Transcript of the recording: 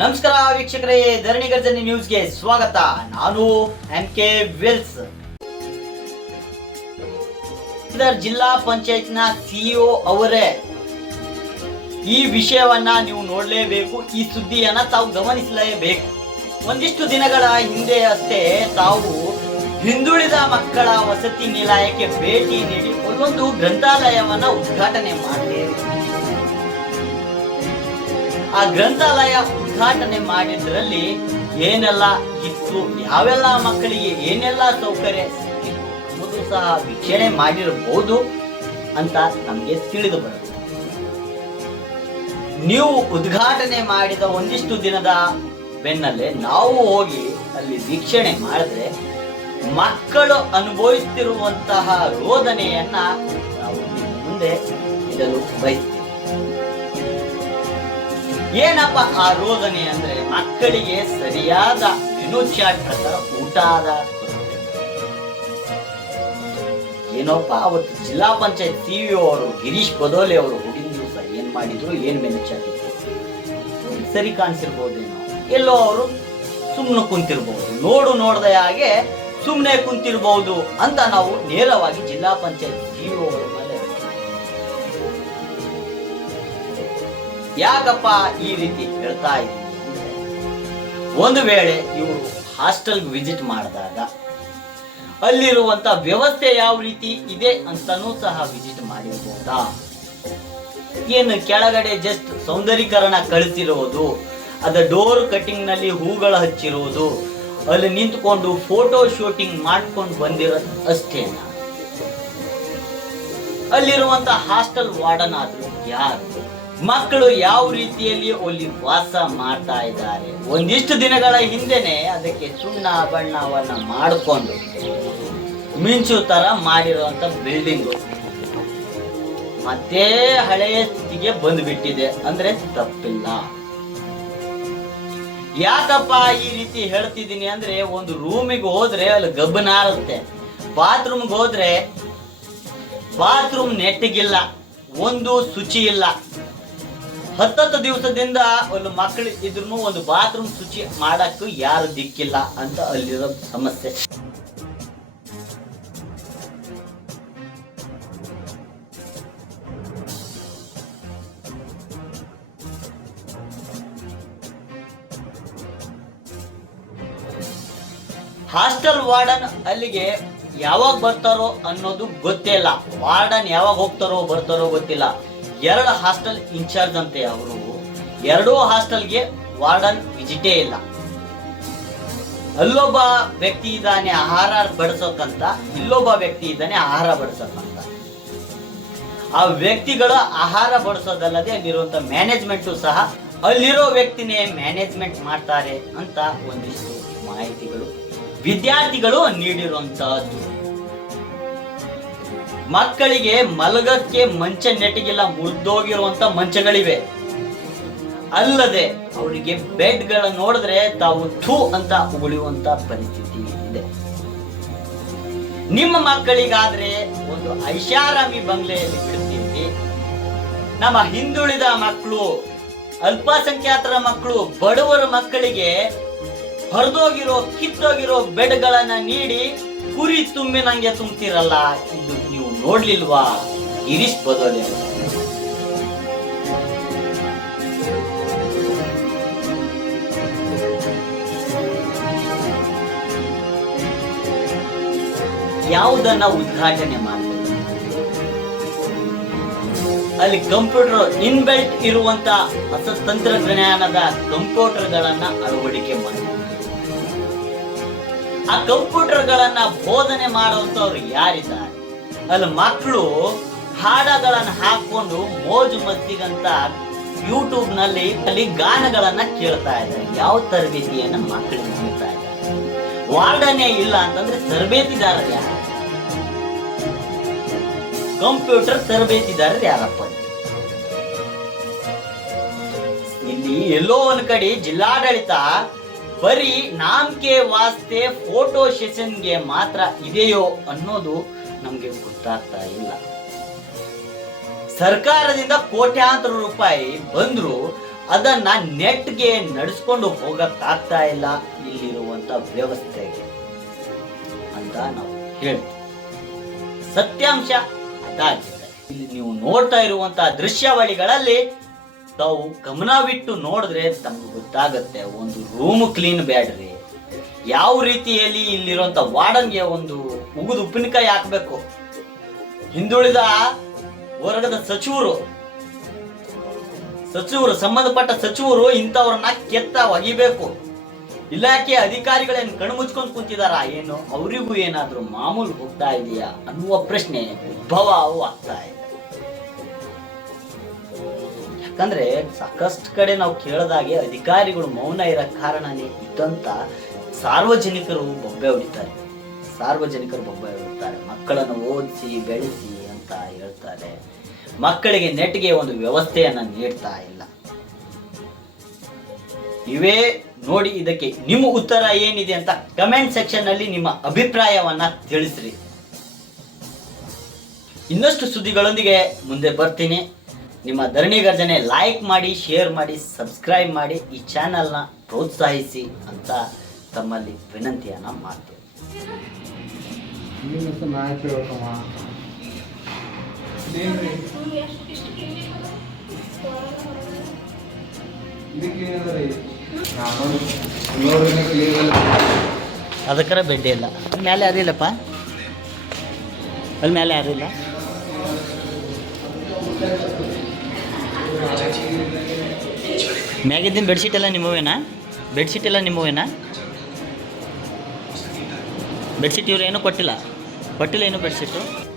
ನಮಸ್ಕಾರ ವೀಕ್ಷಕರೇ, ಧರಣಿ ಗರ್ಜನಿ ನ್ಯೂಸ್ಗೆ ಸ್ವಾಗತ. ನಾನು ಎಂ ಕೆ ವಿಲ್ಸ್. ಜಿಲ್ಲಾ ಪಂಚಾಯತ್ನ ಸಿಇಒ ಅವರೇ, ಈ ವಿಷಯವನ್ನ ನೀವು ನೋಡಲೇಬೇಕು, ಈ ಸುದ್ದಿಯನ್ನ ತಾವು ಗಮನಿಸಲೇಬೇಕು. ಒಂದಿಷ್ಟು ದಿನಗಳ ಹಿಂದೆ ಅಷ್ಟೇ ತಾವು ಹಿಂದುಳಿದ ಮಕ್ಕಳ ವಸತಿ ನಿಲಯಕ್ಕೆ ಭೇಟಿ ನೀಡಿ, ಒಂದೊಂದು ಗ್ರಂಥಾಲಯವನ್ನ ಉದ್ಘಾಟನೆ ಮಾಡಿದ್ದೇವೆ ಆ ಗ್ರಂಥಾಲಯ ಉದ್ಘಾಟನೆ ಮಾಡಿದ್ರಲ್ಲಿ ಏನೆಲ್ಲ ಇತ್ತು, ಯಾವೆಲ್ಲ ಮಕ್ಕಳಿಗೆ ಏನೆಲ್ಲ ಸೌಕರ್ಯ ಸಿಕ್ಕಿತ್ತು ಸಹ ವೀಕ್ಷಣೆ ಮಾಡಿರಬಹುದು ಅಂತ ನಮಗೆ ತಿಳಿದು ಬರುತ್ತೆ. ನೀವು ಉದ್ಘಾಟನೆ ಮಾಡಿದ ಒಂದಿಷ್ಟು ದಿನದ ಬೆನ್ನಲ್ಲೇ ನಾವು ಹೋಗಿ ಅಲ್ಲಿ ವೀಕ್ಷಣೆ ಮಾಡಿದ್ರೆ ಮಕ್ಕಳು ಅನುಭವಿಸುತ್ತಿರುವಂತಹ ರೋದನೆಯನ್ನ ನಾವು ಮುಂದೆ ಇಡಲು ಬಯಸ್ತೀವಿ. ಏನಪ್ಪ ಆ ರೋದನೆ ಅಂದ್ರೆ ಮಕ್ಕಳಿಗೆ ಸರಿಯಾದ ಮೆನು ಊಟ ಆದ ಏನಪ್ಪ ಅವತ್ತು ಜಿಲ್ಲಾ ಪಂಚಾಯತ್ ಸಿಇಒ ಅವರು ಗಿರೀಶ್ ಬದೋಲೆ ಅವರು ಹುಡುಗಿನ ದಿವಸ ಏನ್ ಮಾಡಿದ್ರು, ಏನ್ ಮೆನು ಸರಿ ಕಾಣಿಸಿರ್ಬೋದೇನೋ ಎಲ್ಲೋ ಅವರು ಸುಮ್ಮನೆ ಕುಂತಿರ್ಬಹುದು ನೋಡು ನೋಡದ ಹಾಗೆ ಸುಮ್ಮನೆ ಕುಂತಿರ್ಬಹುದು ಅಂತ ನಾವು ನೇರವಾಗಿ ಜಿಲ್ಲಾ ಪಂಚಾಯತ್ ಸಿಇಒ ಅವರ ಯಾಕಪ್ಪ ಈ ರೀತಿ ಹೇಳ್ತಾ ಇದ್ದೀನಿ ಒಂದು ವೇಳೆ ಇವರು ಹಾಸ್ಟೆಲ್ ವಿಸಿಟ್ ಮಾಡಿದಾಗ ಅಲ್ಲಿರುವಂತ ವ್ಯವಸ್ಥೆ ಯಾವ ರೀತಿ ಇದೆ ಅಂತನೂ ಸಹ ವಿಸಿಟ್ ಮಾಡಿರ್ಬೋದಾ? ಏನು ಕೆಳಗಡೆ ಜಸ್ಟ್ ಸೌಂದರೀಕರಣ ಕಳಿಸಿರುವುದು ಅದ ಡೋರ್ ಕಟಿಂಗ್ನಲ್ಲಿ ಹೂಗಳ ಹಚ್ಚಿರುವುದು ಅಲ್ಲಿ ನಿಂತ್ಕೊಂಡು ಫೋಟೋ ಶೂಟಿಂಗ್ ಮಾಡ್ಕೊಂಡು ಬಂದಿರೋ ಅಷ್ಟೇನಾ? ಅಲ್ಲಿರುವಂತ ಹಾಸ್ಟೆಲ್ ವಾರ್ಡನ್ ಆದ್ರು ಯಾರು? ಮಕ್ಕಳು ಯಾವ ರೀತಿಯಲ್ಲಿ ಅಲ್ಲಿ ವಾಸ ಮಾಡ್ತಾ ಇದ್ದಾರೆ? ಒಂದಿಷ್ಟು ದಿನಗಳ ಹಿಂದೆನೆ ಅದಕ್ಕೆ ಸುಣ್ಣ ಬಣ್ಣವನ್ನ ಮಾಡಿಕೊಂಡು ಮಿಂಚು ತರ ಮಾಡಿರುವಂತ ಬಿಲ್ಡಿಂಗ್ ಮತ್ತೆ ಹಳೆಯ ಸ್ಥಿತಿಗೆ ಬಂದ್ಬಿಟ್ಟಿದೆ. ಅಂದ್ರೆ ತಪ್ಪಿಲ್ಲ. ಯಾಕಪ್ಪ ಈ ರೀತಿ ಹೇಳ್ತಿದ್ದೀನಿ ಅಂದ್ರೆ ಒಂದು ರೂಮಿಗೆ ಹೋದ್ರೆ ಅಲ್ಲಿ ಗಬ್ಬನಾರುತ್ತೆ ಬಾತ್ರೂಮ್ಗೆ ಹೋದ್ರೆ ಬಾತ್ರೂಮ್ ನೆಟ್ಟಿಗಿಲ್ಲ. ಒಂದು ಶುಚಿ ಇಲ್ಲ. ಹತ್ತತ್ತು ದಿವಸದಿಂದ ಒಂದು ಮಕ್ಕಳು ಇದ್ರು ಒಂದು ಬಾತ್ರೂಮ್ ಶುಚಿ ಮಾಡಕ್ಕೂ ಯಾರು ದಿಕ್ಕಿಲ್ಲ ಅಂತ ಅಲ್ಲಿರೋ ಸಮಸ್ಯೆ. ಹಾಸ್ಟೆಲ್ ವಾರ್ಡನ್ ಅಲ್ಲಿಗೆ ಯಾವಾಗ ಬರ್ತಾರೋ ಅನ್ನೋದು ಗೊತ್ತೇ ಇಲ್ಲ. ವಾರ್ಡನ್ ಯಾವಾಗ ಹೋಗ್ತಾರೋ ಬರ್ತಾರೋ ಗೊತ್ತಿಲ್ಲ. ಎರಡು ಹಾಸ್ಟೆಲ್ ಇನ್ಚಾರ್ಜ್ ಅಂತೆ ಅವರು. ಎರಡೂ ಹಾಸ್ಟೆಲ್ಗೆ ವಾರ್ಡನ್ ವಿಜಿಟೇ ಇಲ್ಲ. ಅಲ್ಲೊಬ್ಬ ವ್ಯಕ್ತಿ ಇದ್ದಾನೆ ಆಹಾರ ಬಡಿಸೋಕಂತ, ಇಲ್ಲೊಬ್ಬ ವ್ಯಕ್ತಿ ಇದ್ದಾನೆ ಆಹಾರ ಬಡಿಸೋಕಂತ. ಆ ವ್ಯಕ್ತಿಗಳು ಆಹಾರ ಬಡಿಸೋದಲ್ಲದೆ ಅಲ್ಲಿರುವಂತ ಮ್ಯಾನೇಜ್ಮೆಂಟು ಸಹ ಅಲ್ಲಿರೋ ವ್ಯಕ್ತಿನೇ ಮ್ಯಾನೇಜ್ಮೆಂಟ್ ಮಾಡ್ತಾರೆ ಅಂತ ಒಂದಿಷ್ಟು ಮಾಹಿತಿಗಳು ವಿದ್ಯಾರ್ಥಿಗಳು ನೀಡಿರುವಂತಹದ್ದು. ಮಕ್ಕಳಿಗೆ ಮಲಗಕ್ಕೆ ಮಂಚ ನೆಟ್ಟಿಗೆಲ್ಲ ಮುರಿದೋಗಿರುವಂತ ಮಂಚಗಳಿವೆ. ಅಲ್ಲದೆ ಅವರಿಗೆ ಬೆಡ್ಗಳ ನೋಡಿದ್ರೆ ತಾವು ಥೂ ಅಂತ ಉಗುಳುವಂತ ಪರಿಸ್ಥಿತಿ ಇದೆ. ನಿಮ್ಮ ಮಕ್ಕಳಿಗಾದ್ರೆ ಒಂದು ಐಷಾರಾಮಿ ಬಂಗ್ಲೆಯಲ್ಲಿ ಬಿಡ್ತೀವಿ. ನಮ್ಮ ಹಿಂದುಳಿದ ಮಕ್ಕಳು, ಅಲ್ಪಸಂಖ್ಯಾತರ ಮಕ್ಕಳು, ಬಡವರ ಮಕ್ಕಳಿಗೆ ಹೊರದೋಗಿರೋ ಕಿತ್ತೋಗಿರೋ ಬೆಡ್ಗಳನ್ನ ನೀಡಿ ಕುರಿ ತುಂಬಿ ನಂಗೆ ತುಂಬ್ತಿರಲ್ಲ ಇದು ನೋಡ್ಲಿಲ್ವಾ? ಗಿರೀಶ್ ಬದೋಲೆ. ಯಾವುದನ್ನ ಉದ್ಘಾಟನೆ ಮಾಡಬೇಕು ಅಲ್ಲಿ ಕಂಪ್ಯೂಟರ್ ಇನ್ಬೆಲ್ಟ್ ಇರುವಂತ ಹೊಸ ತಂತ್ರಜ್ಞಾನದ ಕಂಪ್ಯೂಟರ್ಗಳನ್ನ ಅಳವಡಿಕೆ ಮಾಡಿ ಆ ಕಂಪ್ಯೂಟರ್ಗಳನ್ನ ಬೋಧನೆ ಮಾಡುವಂತವ್ರು ಯಾರಿದ್ದಾರೆ? ಅಲ್ಲಿ ಮಕ್ಕಳು ಹಾಡಗಳನ್ನು ಹಾಕೊಂಡು ಮೋಜು ಮಸ್ತಿಗಂತ ಯೂಟ್ಯೂಬ್ನಲ್ಲಿ ಅಲ್ಲಿ ಗಾನಗಳನ್ನ ಕೇಳ್ತಾ ಇದ್ದಾರೆ. ಯಾವ ತರಬೇತಿಯನ್ನ ಮಕ್ಕಳಿಗೆ ಕೇಳ್ತಾ ಇದ್ದಾರೆ? ವಾರ್ಡನೇ ಇಲ್ಲ ಅಂತಂದ್ರೆ ತರಬೇತಿದಾರರು ಯಾರು? ಕಂಪ್ಯೂಟರ್ ತರಬೇತಿದಾರರು ಯಾರಪ್ಪ? ಇಲ್ಲಿ ಎಲ್ಲೋ ಒಂದ್ ಕಡೆ ಜಿಲ್ಲಾಡಳಿತ ಬರೀ ನಾಮಕೆ ವಾಸ್ತೆ ಫೋಟೋ ಸೆಷನ್ಗೆ ಮಾತ್ರ ಇದೆಯೋ ಅನ್ನೋದು ನಮ್ಗೆ ಗೊತ್ತಾಗ್ತಾ ಇಲ್ಲ. ಸರ್ಕಾರದಿಂದ ಕೋಟ್ಯಾಂತರ ರೂಪಾಯಿ ಬಂದ್ರು ಅದನ್ನ ನೆಟ್ಗೆ ನಡೆಸ್ಕೊಂಡು ಹೋಗಕ್ಕಾಗ್ತಾ ಇಲ್ಲ ಇಲ್ಲಿರುವಂತ ವ್ಯವಸ್ಥೆಗೆ ಅಂತ ನಾವು ಹೇಳ್ತೀವಿ. ಸತ್ಯಾಂಶ ಇಲ್ಲಿ ನೀವು ನೋಡ್ತಾ ಇರುವಂತಹ ದೃಶ್ಯಾವಳಿಗಳಲ್ಲಿ ತಾವು ಗಮನವಿಟ್ಟು ನೋಡಿದ್ರೆ ತಮ್ಗೆ ಗೊತ್ತಾಗತ್ತೆ, ಒಂದು ರೂಮ್ ಕ್ಲೀನ್ ಬ್ಯಾಡ್ರಿ. ಯಾವ ರೀತಿಯಲ್ಲಿ ಇಲ್ಲಿರುವಂತ ವಾರ್ಡನ್ಗೆ ಒಂದು ಉಗಿದು ಉಪ್ಪಿನಕಾಯಿ ಹಾಕ್ಬೇಕು. ಹಿಂದುಳಿದ ವರ್ಗದ ಸಚಿವರು ಸಚಿವರು, ಸಂಬಂಧಪಟ್ಟ ಸಚಿವರು ಇಂಥವ್ರನ್ನ ಕೆತ್ತ ಒಗಿಬೇಕು. ಇಲಾಖೆ ಅಧಿಕಾರಿಗಳೇನು ಕಣ್ಣು ಮುಚ್ಕೊಂಡು ಕುಂತಿದಾರ? ಏನು? ಅವರಿಗೂ ಏನಾದ್ರೂ ಮಾಮೂಲು ಹೋಗ್ತಾ ಇದೆಯಾ ಅನ್ನುವ ಪ್ರಶ್ನೆ ಉದ್ಭವ ಆಗ್ತಾ ಇದೆ. ಯಾಕಂದ್ರೆ ಸಾಕಷ್ಟು ಕಡೆ ನಾವು ಕೇಳದಾಗೆ ಅಧಿಕಾರಿಗಳು ಮೌನ ಇರೋ ಕಾರಣನೇ ಇದ್ದಂತ ಸಾರ್ವಜನಿಕರು ಬೊಬ್ಬೆ ಹೊಡಿತಾರೆ. ಸಾರ್ವಜನಿಕರು ಒಬ್ಬ ಇರುತ್ತಾರೆ. ಮಕ್ಕಳನ್ನು ಓದಿಸಿ, ಬೆಳೆಸಿ ಅಂತ ಹೇಳ್ತಾರೆ. ಮಕ್ಕಳಿಗೆ ನೆಟ್ಗೆ ಒಂದು ವ್ಯವಸ್ಥೆಯನ್ನು ನೀಡ್ತಾ ಇಲ್ಲ. ಇವೇ ನೋಡಿ ಇದಕ್ಕೆ ನಿಮ್ಮ ಉತ್ತರ ಏನಿದೆ ಅಂತ ಕಮೆಂಟ್ ಸೆಕ್ಷನ್ ಅಲ್ಲಿ ನಿಮ್ಮ ಅಭಿಪ್ರಾಯವನ್ನ ತಿಳಿಸ್ರಿ. ಇನ್ನಷ್ಟು ಸುದ್ದಿಗಳೊಂದಿಗೆ ಮುಂದೆ ಬರ್ತೀನಿ. ನಿಮ್ಮ ಧರಣಿ ಗರ್ಜನೆ ಲೈಕ್ ಮಾಡಿ ಶೇರ್ ಮಾಡಿ ಸಬ್ಸ್ಕ್ರೈಬ್ ಮಾಡಿ, ಈ ಚಾನಲ್ನ ಪ್ರೋತ್ಸಾಹಿಸಿ ಅಂತ ತಮ್ಮಲ್ಲಿ ವಿನಂತಿಯನ್ನು ಮಾಡ್ತೀನಿ. ನೀನು ನಾಯಕ ಹೇಳ್ಕಮ್ಮ. ಇದೇನ್ರಿ ಇದು ಕ್ಲೀನ್ ಅದ ರೀ ನಾನು ನೋಡ್ರಿ ಕ್ಲೀನ್ ಅಲ್ಲ ಅದಕ್ಕರ ಬೆಡ್ಡೆ ಇಲ್ಲ. ಅಲ್ಲಿ ಮೇಲೆ ಯಾರಿಲ್ಲಪ್ಪ ಅಲ್ಲಿ ಮೇಲೆ ಯಾರು ಇಲ್ಲ? ಮ್ಯಾಗಿದ್ದಿನ ಬೆಡ್ಶೀಟ್ ಎಲ್ಲ ನಿಮ್ಮವೇನಾ? ಬೆಡ್ಶೀಟ್ ಎಲ್ಲ ನಿಮ್ಮವೇನಾ? ಬೆಡ್ಶೀಟ್ ಇವ್ರು ಏನೂ ಕೊಟ್ಟಿಲ್ಲ. ಕೊಟ್ಟಿಲ್ಲ ಏನು ಬೆಡ್ಶೀಟು?